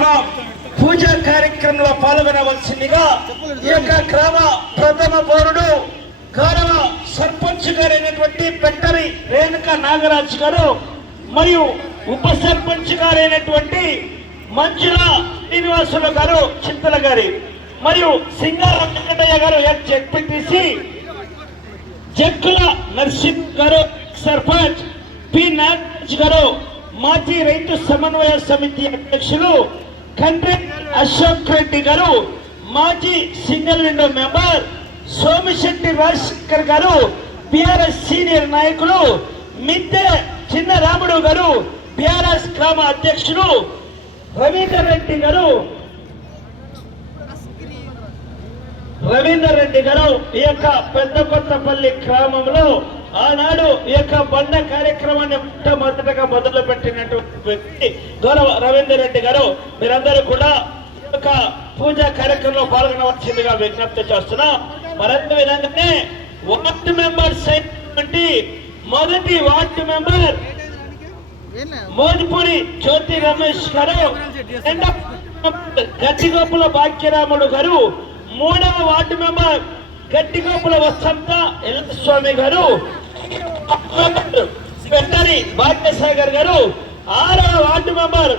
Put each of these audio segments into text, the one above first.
గ్రామ పూజా కార్యక్రమంలో పాల్గొనవలసిందిగా ఈ యొక్క గ్రామ ప్రథమ పౌరుడు గౌరవ సర్పంచ్ గారైనటువంటి పెట్టరి రేణుక నాగరాజు గారు మరియు ఉప సర్పంచ్ గారైనటువంటి మంజుల శ్రీనివాసులు గారు చింతల గారి మరియు సింగారం వెంకటయ్య గారు ఎక్స్ జెడ్పీటీసీ జక్కుల నర్సింగ్ గారు సర్పంచ్ పి నాగరాజ్ గారు మాజీ రైతు సమన్వయ సమితి అధ్యక్షులు కండ్రి అశోక్ రెడ్డి గారు మాజీ single window member Somisetti Rajasekhar garu BRS senior నాయకులు మిద్దె చిన్న రాముడు గారు బిఆర్ఎస్ గ్రామ అధ్యక్షులు రవీందర్ రెడ్డి గారు రవీందర్ రెడ్డి గారు ఈ యొక్క పెద్ద కొత్తపల్లి గ్రామంలో ఆనాడు ఈ యొక్క బండ కార్యక్రమాన్ని మొట్టమొదటగా మొదలు పెట్టినటువంటి వ్యక్తి గౌరవ రవీందర్ రెడ్డి గారు మీరందరూ కూడా ఈ యొక్క పూజా కార్యక్రమంలో పాల్గొనవలసిందిగా విజ్ఞప్తి చేస్తున్నాం. మరంత విధంగానే వార్డు మెంబర్స్ అయినటువంటి మొదటి వార్డు మెంబర్ మోదిపూడి జ్యోతి రమేష్ గారు గట్టిగోపుల భాగ్యరాముడు గారు మూడవ వార్డు మెంబర్ గట్టిగోపుల వసంత స్వామి గారు వెంటని భాగ్యసాగర్ గారు ఆరవ వార్డు మెంబర్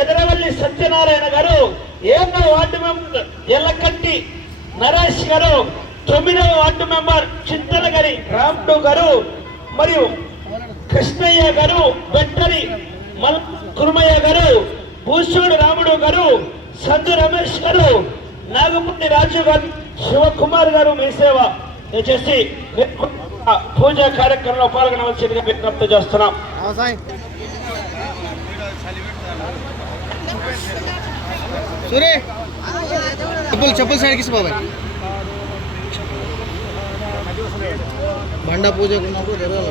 ఎదరవల్లి సత్యనారాయణ గారు ఏడవ వార్డు మెంబర్ ఎల్లకట్టి నరేష్ గారు తొమ్మిదవ వార్డు మెంబర్ చింతలగరి రామ్డు గారు మరియు కృష్ణయ్య గారు వెంటని మల్ కురుమయ్య గారు భూషుడు రాముడు గారు సందు రమేష్ గారు నాగపూడి రాజు గారు శివకుమార్ గారు మీ సేవ. దయచేసి పూజా కార్యక్రమంలో పాల్గొనవలసిందిగా విజ్ఞప్తి చేస్తున్నాం. సూరే చెప్పులు చెప్పులు సైడ్కి ఇసు బాబాయ్. బండ పూజకు ఉన్నప్పుడు జరగాలి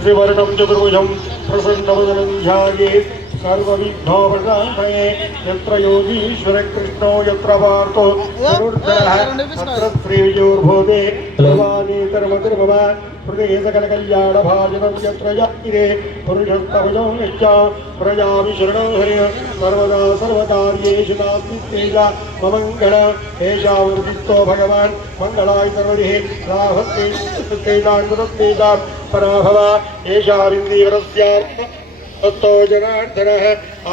త్రివర్ణం చతుర్భుజం ప్రసన్నవదనం ధ్యాయేత్ సర్వవిఘ్నోపశాంతయే యత్ర యోగీశ్వర కృష్ణో యత్ర పార్థో తత్ర శ్రీవిజయోర్భూతే హృదయ సకల కళ్యాణ భాజనం యత్ర యాయిరే పురుషస్తవజో నిత్యా ప్రజామి శరణం హరి సర్వదా సర్వకార్యేషు నాస్తి తేజ మమంగళ ఏషావృతిస్తో భగవాన్ మంగళాయ సర్వది तत्तो जनार्दनः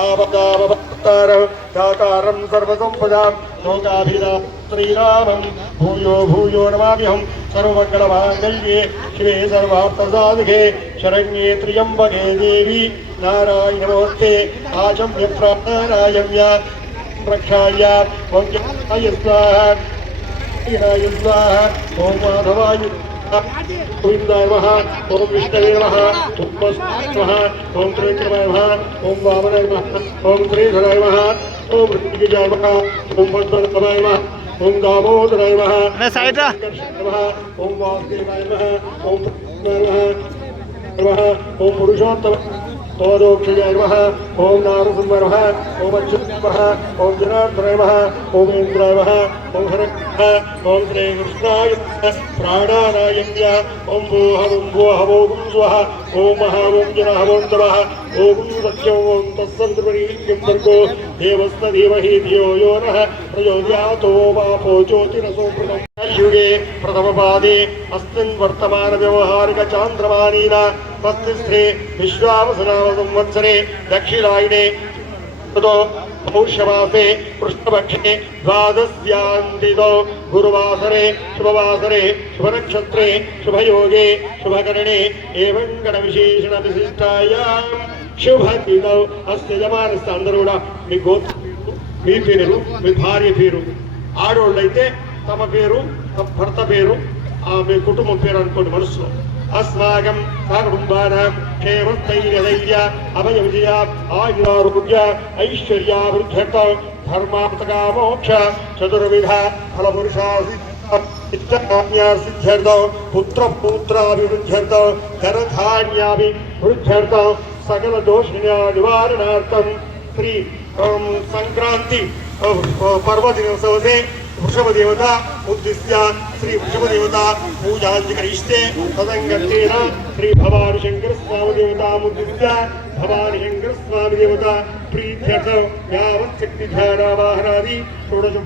आपदावतारः दातारं सर्वसम्पदां लोकाभिरां श्रीरामं भूयो भूयो नमाम्यहं सर्वमङ्गलमाङ्गल्ये शिवे सर्वार्थसाधके शरण्ये त्र्यम्बके देवी नारायणमस्ते आचम्यप्राणारायम्या रक्षाय वङ्ग्याय स्वाहा स्वाहा ॐ माधवाय गोविंदाय नमः ओम विष्णवे नमः ओम वसुदेवाय नमः ओम त्रिविक्रमाय नमः ओम वामनाय नमः ओम श्रीधराय नमः ओम ऋत्विजाय नमः ओम पद्मनाभाय नमः ओम दामोदराय नमः मैं साइड रहा ओम वासुदेवाय नमः ओम नमः ओम पुरुषोत्तम ओम नारसिंह नमः ओम अच्युत నమః ఓం జనార్దనాయ నమః ఓం ఇంద్రాయ నమః ఓం హరక్ష ఓం శ్రీ కృష్ణాయ ప్రాణానాయమ్య ఓం భూహ ఓం భూహ ఓం స్వహ ఓం మహా ఓం జనః ఓం తమః ఓం సత్యం ఓం తస్సంతృపరీక్యం వర్గో దేవస్త దేవహి ధియో యో నః ప్రయోజ్యాతో వాపో జ్యోతిరసో ప్రదం యుగే ప్రథమపాదే అస్మిన్ వర్తమాన వ్యవహారిక చాంద్రమాణీన తస్తిస్థే విశ్వావసనామ సంవత్సరే దక్షిణాయనే ततो पौष्यमासे कृष्णपक्षे द्वादश्यान्तितो गुरुवासरे शुभवासरे शुभनक्षत्रे शुभयोगे शुभकरणे एवं गणविशेषणविशिष्टायां శుభతిథౌ అస్య యజమానస్థ అందరూ కూడా మీ గోత్ర మీ పేరు మీ భార్య పేరు ఆడోళ్ళైతే తమ పేరు తమ భర్త పేరు ఆమె కుటుంబం పేరు అనుకోండి మనసులో అస్మాకం சாகுடும்பானாம் க்ஷேமஸ்தைரியதைரிய அபயவிஜயா ஆயுராரோக்கிய मोक्ष चतुर्विध फलपुरुषा सिद्ध्यर्थ पुत्र सकल दोषिण्या निवारणार्थम श्री संक्रांति पर्व दिनोत्सव से వృషభదేవత ఉద్దిశ్య శ్రీ వృషభదేవత పూజాంతి కరిష్టే తదంగత్యేన శ్రీ భవాని శంకర స్వామి దేవతాముద్దిశ్య భవాని శంకర స్వామి దేవత ప్రీత్యర్థ యావత్ శక్తి ధ్యానావాహనాది షోడశ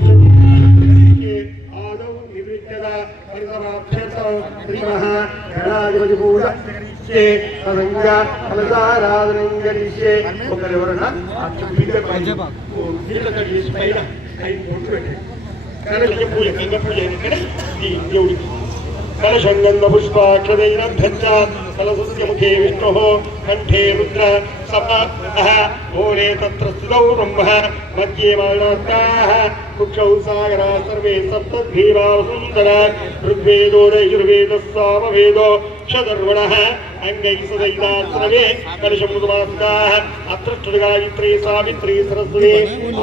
ఆదౌ నిర్విద్యత పరిసమాభ్యర్థం శ్రీమః గణాధిపతి పూజ కరిష్యే తదంగ ఫలదారాధనం కరిష్యే ఒకరెవరన్నా ఆ చెప్పిందే పైన నీళ్ళ కడిగేసి పైన ఐదు బొట్లు పెట్టండి కనలిక పూజ ఇక్కడ ఈ దేవుడికి కలశంగంధ పుష్పాక్షరైరభ్యంచ కలసస్య విష్ణుః కంఠే రుద్ర సపాః మూలే తత్ర స్థితౌ బ్రహ్మ మధ్యే మాణాస్తాः సాగరా సర్వే సప్తద్భీరాः ఋగ్వేదో యజుర్వేదः సామవేదో షదర్వణः అంగైः సదైదాత్రవే కలశముదమాస్తాः అత్ర గాయత్రీ సావిత్రీ సరస్వతి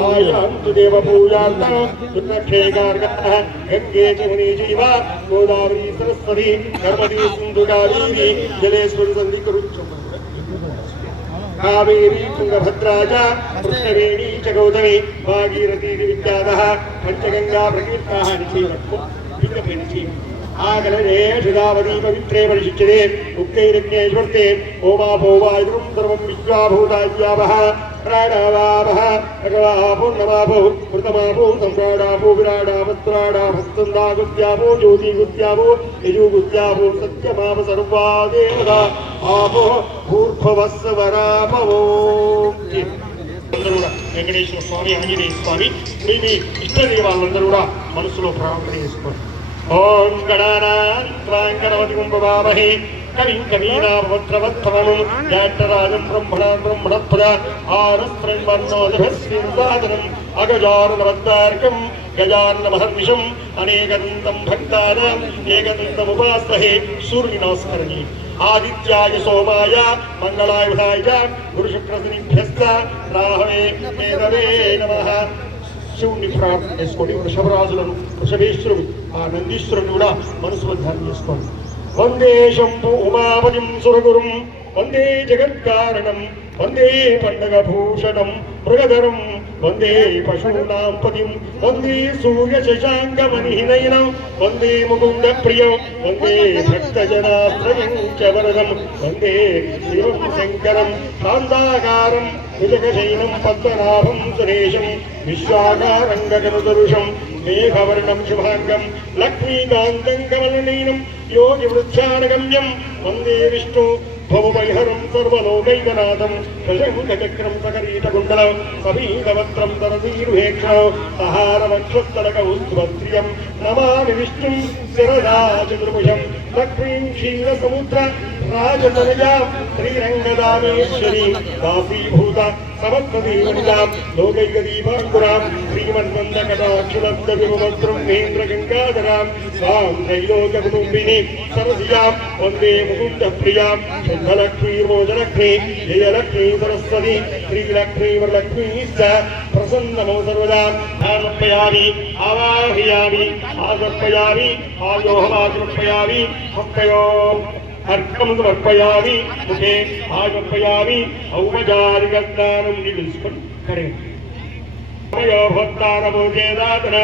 ఆయాంతు దేవ పూజార్థం రుద్రక్షేకార్గः గంగే జమునే చైవ గోదావరి సరస్వతి నర్మదే సింధు కావేరి జలేశ్వరి సంధి కావేరీ తుంగభద్రా చ కృష్ణవేణీ చ గౌతమి భాగీరథీ విఖ్యాతः పంచగంగా ప్రకీర్తాः నిచైవత్వం లింగపేణిచి ఆగలనే శిదావతి పవిత్రే పరిశుచ్యతే ఉక్తైరజ్ఞేశ్వర్తే ఓమాభోవాయుధం సర్వం విశ్వాభూతాద్యావः ప్రాణావావः భగవాపో నమాభో మృతమాభో సంప్రాడాభో విరాడాపత్రాడాభస్తందాగుత్యాభో జ్యోతిగుత్యాభో సత్యమావ సర్వా దేవతా ఆపో భూర్భవస్వరామవో అందరూ కూడా వెంకటేశ్వర స్వామి ఆంజనేయ స్వామి మీ ఇష్ట ఇష్టదేవాలందరూ కూడా మనసులో ప్రార్థన చేసుకోండి. ఓం గణానాంగణవతి కుంభవామహే కవిం కవీనాభద్రవత్తమను. జాట్టరాజం బ్రహ్మణాన్ బ్రహ్మణత్పద అగజారుణవద్దార్కం గజాన్న మహర్విషం అనేకదంతం భక్తానాం. ఏకదంతముపాసహే సూర్య నమస్కరణి. ఆదిత్యాయ సోమాయ. మంగళాయుధాయ. బుధాయ రాహవే నమ. శివుణ్ణి ప్రార్థన చేసుకోండి వృషభరాజులను వృషభేశ్వరుడు ఆ నందీశ్వరుని కూడా మనసులో ధ్యానం చేసుకోండి వందే శంభు ఉమాపతిం సురగురుం వందే జగత్కారణం వందే పండగ భూషణం మృగధరం వందే పశూనాం పతిం వందే సూర్య శశాంకమనిహినయనం వందే ముకుంద ప్రియం వందే భక్తజనాశ్రయం చ వరదం వందే శివం శంకరం కాంతాకారం విజగశైనం పద్మనాభం సురేశం విశ్వాకారంగరుదరుషం మేఘవర్ణం శుభాంగం లక్ష్మీకాంతం కమలనీనం యోగి వృక్షానగమ్యం వందే విష్ణు భవమైహరం సర్వలోకైకనాథం ప్రశంకచక్రం సకరీటకుండలం సమీతవత్రం సహారవక్షస్తరక సహారవక్షస్తరకౌస్త్రియం నమామి విష్ణుం శిరదా చతుర్భుజం లక్ష్మీం క్షీరసముద్ర రాజతనుజా శ్రీరంగ रामेश्वरी दासीभूत समत्वदीवन्यां लोकैकदीपाङ्कुरां श्रीमन्वन्दकटाक्षुलब्धविमवक्त्रं महेन्द्रगङ्गाधरां स्वां त्रैलोककुटुम्बिनीं सरसियाँ, वंदे मुकुन्दप्रियाँ शुद्धलक्ष्मीर्मोदलक्ष्मी जयलक्ष्मी सरस्वती श्रीलक्ष्मी वरलक्ष्मीश्च, प्रसन्नमो सर्वदा आसर्पयामि आवाहयामि आसर्पयामि आयोहमासर्पयामि हस्तयोः ఆయోహమాసర్పయామి హస్తయో అర్ఘం సమర్పయామి ముఖే ఆగర్పయామి ఔపచారికస్నానం నిలుసుకొని కరెంట్ భక్తానభోజేదాతన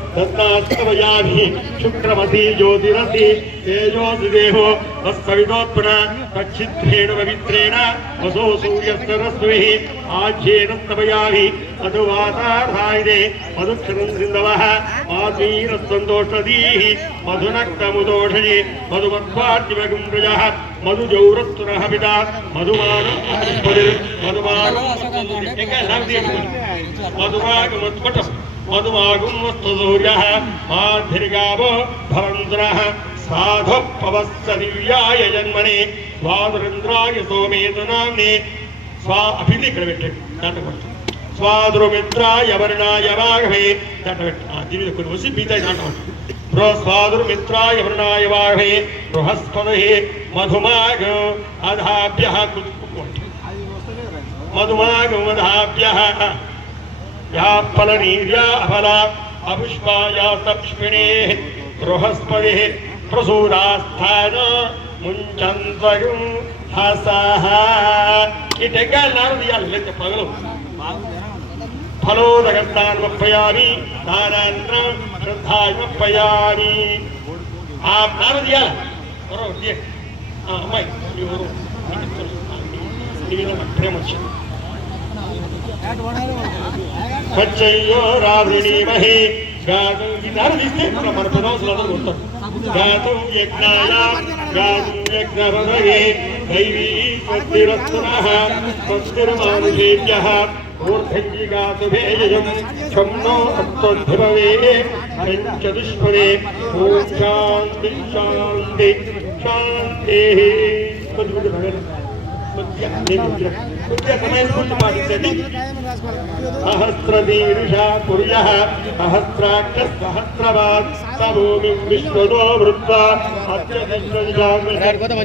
దత్తాస్తవయాభి శుక్రమతి జ్యోతిరసి తేజోదిదేహో తత్సవితోత్పన తచ్చిద్రేణ పవిత్రేణ వసో సూర్యస్తరస్వి ఆజ్యేన తవయాభి అటు వాతార్థాయిదే మధుక్షరం సింధవ మాధురస్తందోషదీ మధునక్తముదోషి మధుమద్వాద్యమగం ప్రజ మధుజౌరస్తురహ పిత మధుమానం మధుమానం మధుమాగమత్పటం మధుమాగుం వస్తు సూర్య మాధిర్గావో భవంతుర సాధు పవస్స దివ్యాయ జన్మని స్వాదురింద్రాయ సోమేతనామ్ని స్వా అభిని ఇక్కడ పెట్టాడు దాంట్లో పడుతుంది స్వాదురుమిత్రాయ వర్ణాయ వాఘవే దాంట్లో పెట్టాడు దీని కొన్ని వచ్చి మిగతాయి దాంట్లో పడుతుంది బృహస్వాదుర్మిత్రాయ బృహస్పతి మధుమాగ అధాభ్య మధుమాగ మధాభ్య ఫలనీర్యా అఫలా అపుష్పాయా సప్ష్మిణే బృహస్పతి ప్రసూరాస్థాన ముంచంత్వయం హసహ ఈ టెంకాయలు పగలు ఫలోదగస్తాన్మప్పయామి దానాంతరం శ్రద్ధాయమప్పయామి ఆ నారు తీయాలి ఎవరో అమ్మాయి ఎవరు ప్రేమ వచ్చింది कच्चयोरावृणीमहे गातुं विदारदिस्ते मन प्रनौसलादर होतं गातुं यज्ञाना गातुं यज्ञरदये दैवी पत्तिरत्नः पत्तिर्मानुषेभ्यः मूर्धञ्जिगातुभेयं क्षम्नो अत्वद्भवे पञ्चदुष्फले ॐ शान्ति शान्ति। शान्तेः పంచదుష్మనే ఓం పాటించండి సహస్రదీర్షా పుర్యః సహస్రాక్ష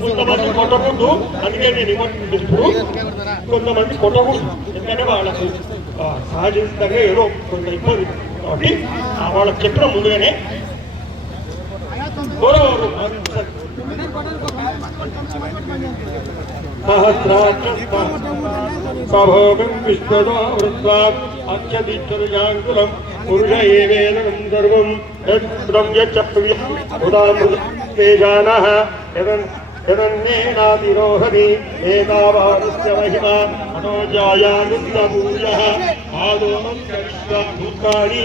కొంతమంది కొట్టకూడదు అందుకే నేను కొంతమంది కొట్టకూడదు ఎందుకంటే వాళ్ళకు సహజంగా ఏదో కొంత ఇబ్బంది కాబట్టి వాళ్ళకి చెప్పిన ముందుగానే గౌరవ సహస్రాక్ష విశ్వదో వృత్వాత్ అత్యధిచ్చరుజాంకులం పురుష ఏవేదనం సర్వం యద్రం యచ్చప్రియం ఉదామృతేజానః మహిమ అతో జాయానుత్తమూల్యः ఆదోమస్య విశ్వభూతాని